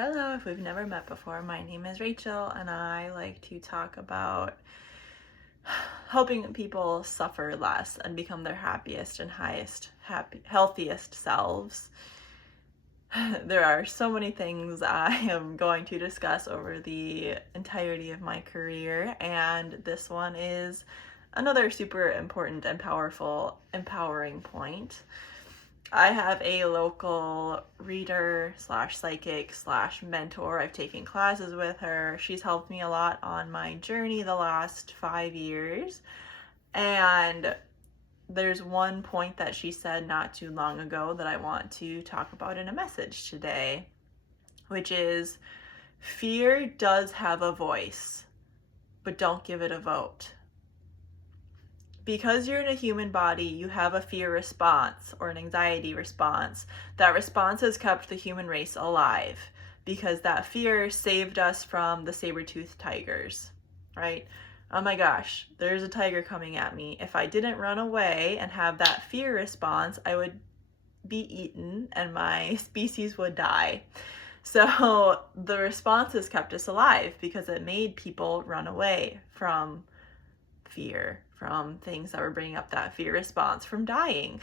Hello, if we've never met before, my name is Rachel, and I like to talk about helping people suffer less and become their happiest and healthiest selves. There are so many things I am going to discuss over the entirety of my career, and this one is another super important and empowering point. I have a local reader slash psychic slash mentor. I've taken classes with her. She's helped me a lot on my journey the last 5 years. And there's one point that she said not too long ago that I want to talk about in a message today, which is fear does have a voice, but don't give it a vote. Because you're in a human body, you have a fear response or an anxiety response. That response has kept the human race alive because that fear saved us from the saber-toothed tigers, right? Oh my gosh, there's a tiger coming at me. If I didn't run away and have that fear response, I would be eaten and my species would die. So the response has kept us alive because it made people run away from fear, from things that were bringing up that fear response, from dying.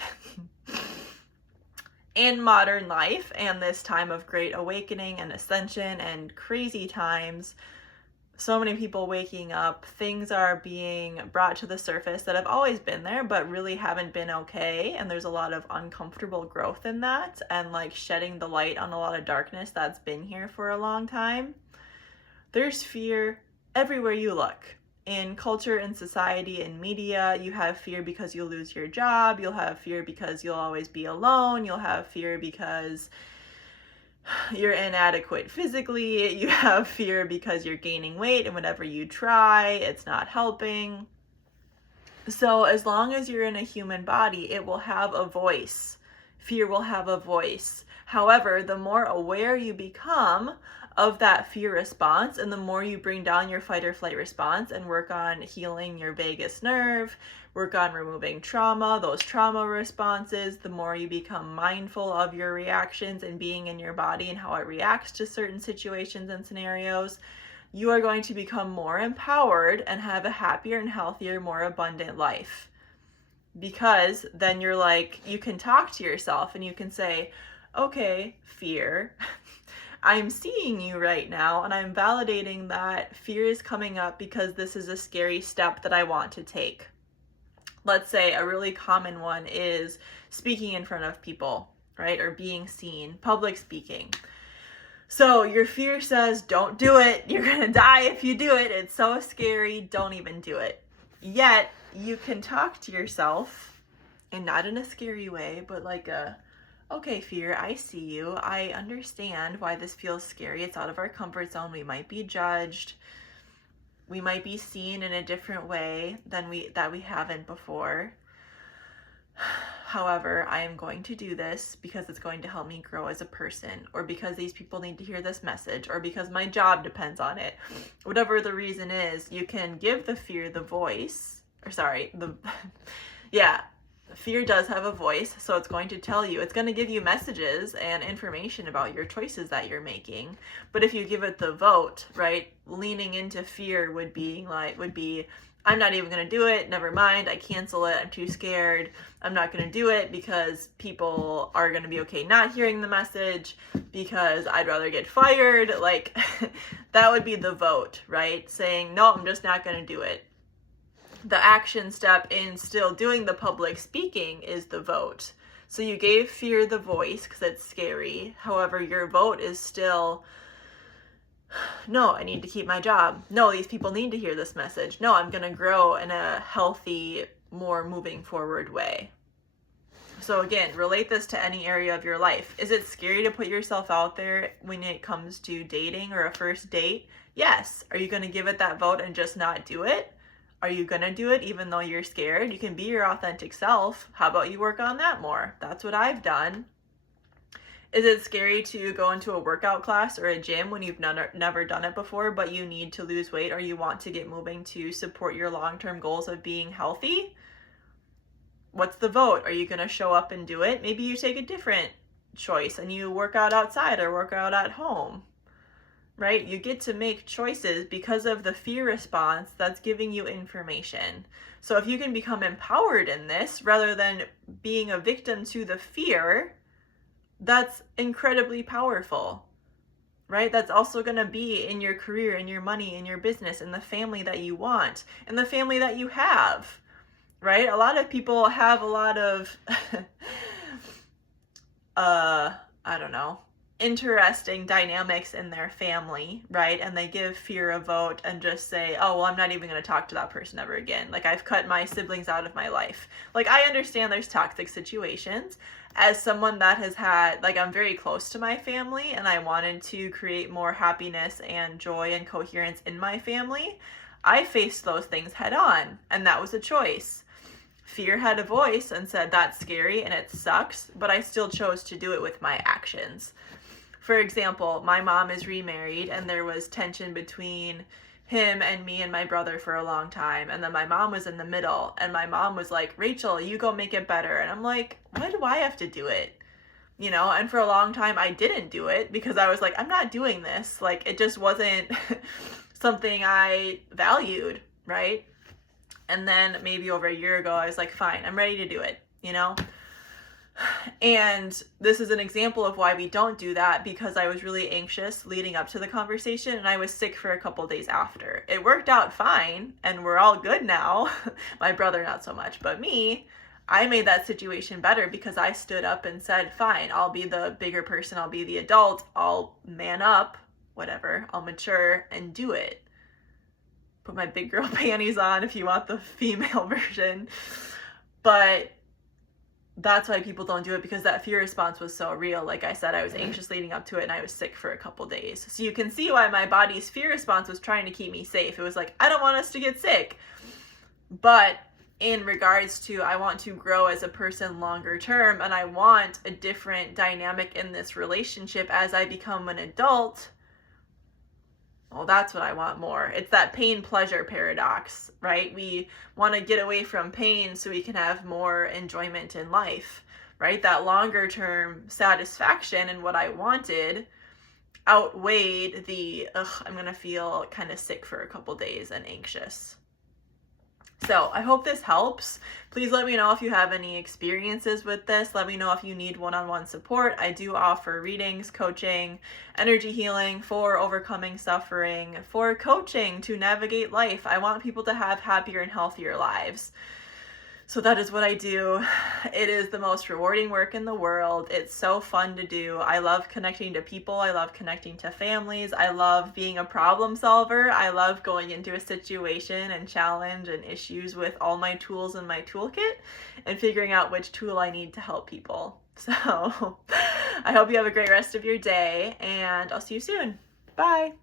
In modern life and this time of great awakening and ascension and crazy times, so many people waking up, things are being brought to the surface that have always been there but really haven't been okay, and there's a lot of uncomfortable growth in that and like shedding the light on a lot of darkness that's been here for a long time. There's fear everywhere you look. In culture, in society, in media, you have fear because you'll lose your job. You'll have fear because you'll always be alone. You'll have fear because you're inadequate physically. You have fear because you're gaining weight and whatever you try, it's not helping. So as long as you're in a human body, it will have a voice. Fear will have a voice. However, the more aware you become of that fear response, and the more you bring down your fight or flight response and work on healing your vagus nerve, work on removing trauma, those trauma responses, the more you become mindful of your reactions and being in your body and how it reacts to certain situations and scenarios, you are going to become more empowered and have a happier and healthier, more abundant life. Because then you're like, you can talk to yourself and you can say, okay, fear, I'm seeing you right now and I'm validating that fear is coming up because this is a scary step that I want to take. Let's say a really common one is speaking in front of people, right? Or being seen, public speaking. So your fear says, don't do it. You're going to die if you do it. It's so scary. Don't even do it. Yet you can talk to yourself, and not in a scary way, but like okay, fear, I see you. I understand why this feels scary. It's out of our comfort zone. We might be judged. We might be seen in a different way than we haven't before. However, I am going to do this because it's going to help me grow as a person, or because these people need to hear this message, or because my job depends on it. Whatever the reason is, you can give the fear the voice, fear does have a voice, so it's going to tell you, it's going to give you messages and information about your choices that you're making. But if you give it the vote, right, leaning into fear would be, I'm not even going to do it, never mind, I cancel it, I'm too scared, I'm not going to do it because people are going to be okay not hearing the message, because I'd rather get fired, like, that would be the vote, right, saying, no, I'm just not going to do it. The action step in still doing the public speaking is the vote. So you gave fear the voice because it's scary. However, your vote is still, no, I need to keep my job. No, these people need to hear this message. No, I'm going to grow in a healthy, more moving forward way. So again, relate this to any area of your life. Is it scary to put yourself out there when it comes to dating or a first date? Yes. Are you going to give it that vote and just not do it? Are you going to do it even though you're scared? You can be your authentic self. How about you work on that more? That's what I've done. Is it scary to go into a workout class or a gym when you've never done it before, but you need to lose weight or you want to get moving to support your long-term goals of being healthy? What's the vote? Are you going to show up and do it? Maybe you take a different choice and you work out outside or work out at home. right? You get to make choices because of the fear response that's giving you information. So if you can become empowered in this rather than being a victim to the fear, that's incredibly powerful, right? That's also going to be in your career, in your money, in your business, in the family that you want, in the family that you have, right? A lot of people have a lot of, I don't know, interesting dynamics in their family, right? And they give fear a vote and just say, oh, well, I'm not even going to talk to that person ever again. Like, I've cut my siblings out of my life. Like, I understand there's toxic situations. As someone that has had, like, I'm very close to my family and I wanted to create more happiness and joy and coherence in my family, I faced those things head on, and that was a choice. Fear had a voice and said, that's scary and it sucks, but I still chose to do it with my actions. For example, my mom is remarried and there was tension between him and me and my brother for a long time. And then my mom was in the middle and my mom was like, Rachel, you go make it better. And I'm like, why do I have to do it? You know, and for a long time I didn't do it because I was like, I'm not doing this. Like, it just wasn't something I valued, right? And then maybe over a year ago, I was like, fine, I'm ready to do it, you know? And this is an example of why we don't do that, because I was really anxious leading up to the conversation and I was sick for a couple days after. It worked out fine and we're all good now. My brother, not so much, but me, I made that situation better because I stood up and said, fine, I'll be the bigger person. I'll be the adult. I'll man up, whatever. I'll mature and do it. Put my big girl panties on if you want the female version. But that's why people don't do it, because that fear response was so real. Like I said, I was anxious leading up to it and I was sick for a couple days. So you can see why my body's fear response was trying to keep me safe. It was like, I don't want us to get sick. But in regards to, I want to grow as a person longer term and I want a different dynamic in this relationship as I become an adult, well, that's what I want more. It's that pain-pleasure paradox, right? We want to get away from pain so we can have more enjoyment in life, right? That longer-term satisfaction in what I wanted outweighed the, I'm going to feel kind of sick for a couple days and anxious. So I hope this helps. Please let me know if you have any experiences with this. Let me know if you need one-on-one support. I do offer readings, coaching, energy healing for overcoming suffering, for coaching to navigate life. I want people to have happier and healthier lives. So that is what I do. It is the most rewarding work in the world. It's so fun to do. I love connecting to people. I love connecting to families. I love being a problem solver. I love going into a situation and challenge and issues with all my tools in my toolkit and figuring out which tool I need to help people. So I hope you have a great rest of your day and I'll see you soon. Bye.